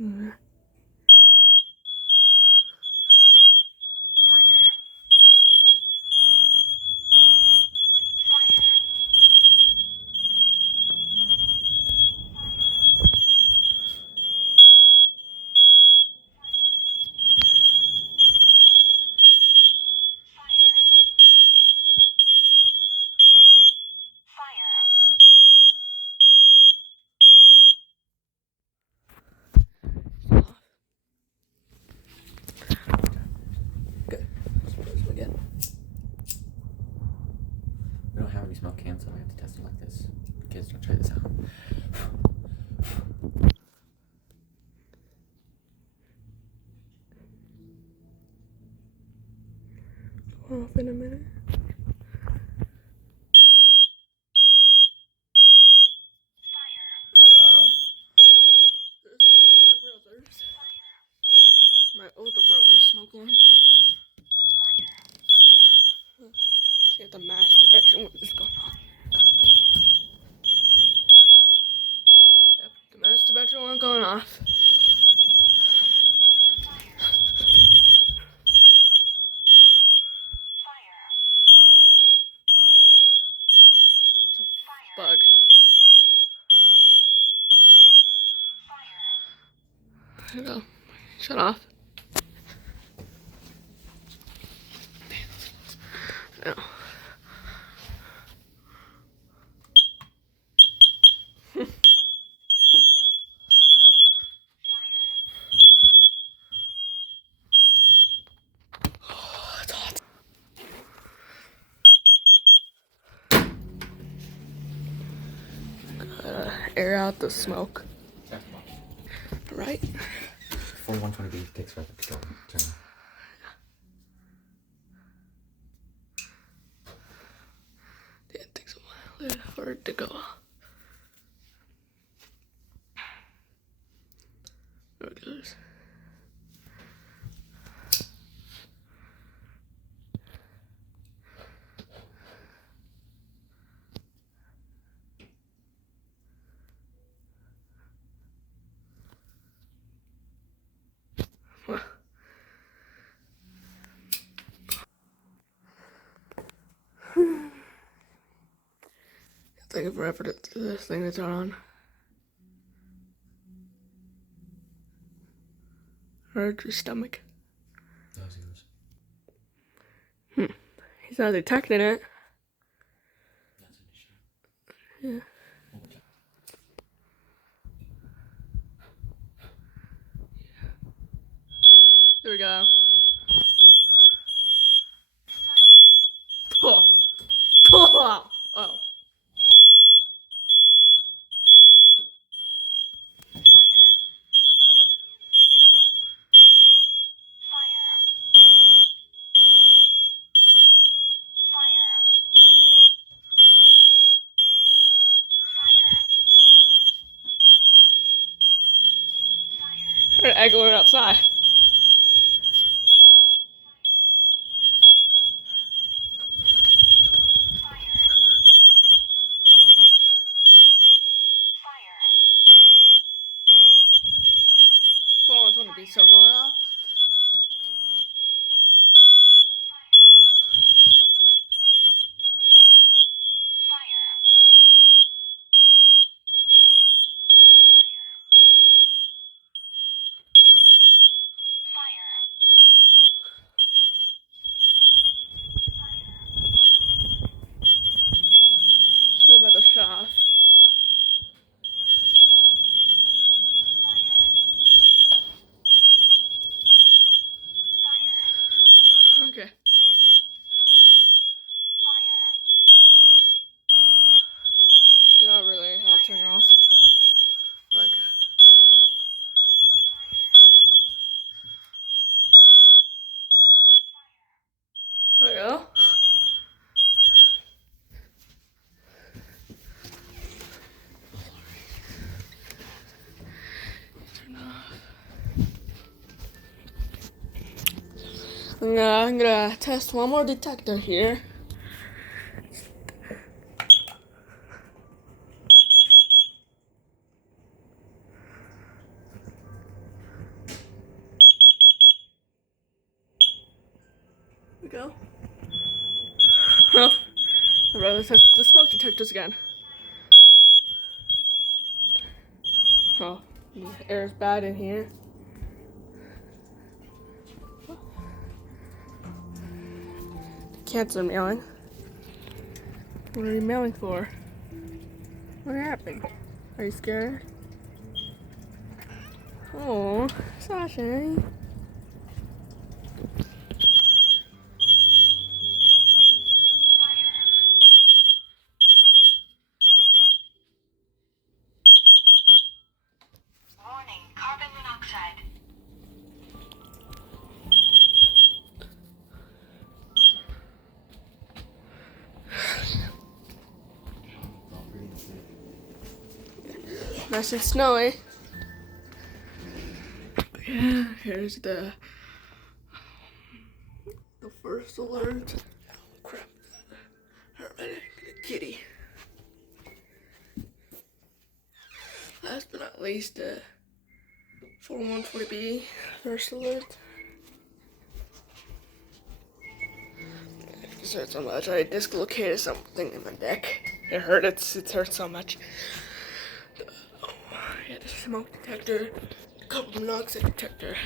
Mm. Good. Again. We don't have any smoke cans, so we have to test it like this. Kids, don't try this out. Off in a minute. My older brother smoking. See if the master bedroom what is going on. Yep, the master bedroom one going off. It's a bug. There you go. Shut off. No. Oh, it's hot. Air out the smoke. Right? 4120B takes forever to go. Turn on. Yeah, it takes a while for it to go. There it goes. It's taking forever to this thing to turn on. Hurt your stomach. That was yours. He's not detecting it. That's an issue. Yeah. Here we go. Puh. Puh. Oh. An egg going outside. Phone on 20 still going off. They're about to shut off. Okay. You don't really have to turn it off. Like. There we go. Turn it off. I'm gonna test one more detector here. go. Well, I'd rather test the smoke detectors again. Oh, the air's bad in here. The cats are meowing. What are you meowing for? What happened? Are you scared? Oh, Sasha. Warning, carbon monoxide. Nice and snowy. Yeah, here's the first alert. Oh, crap. Hermetic kitty. Last but not least, 4140B first alert. It hurt so much. I dislocated something in my neck. It hurt. It hurt so much. Oh, I had a smoke detector, a carbon monoxide detector.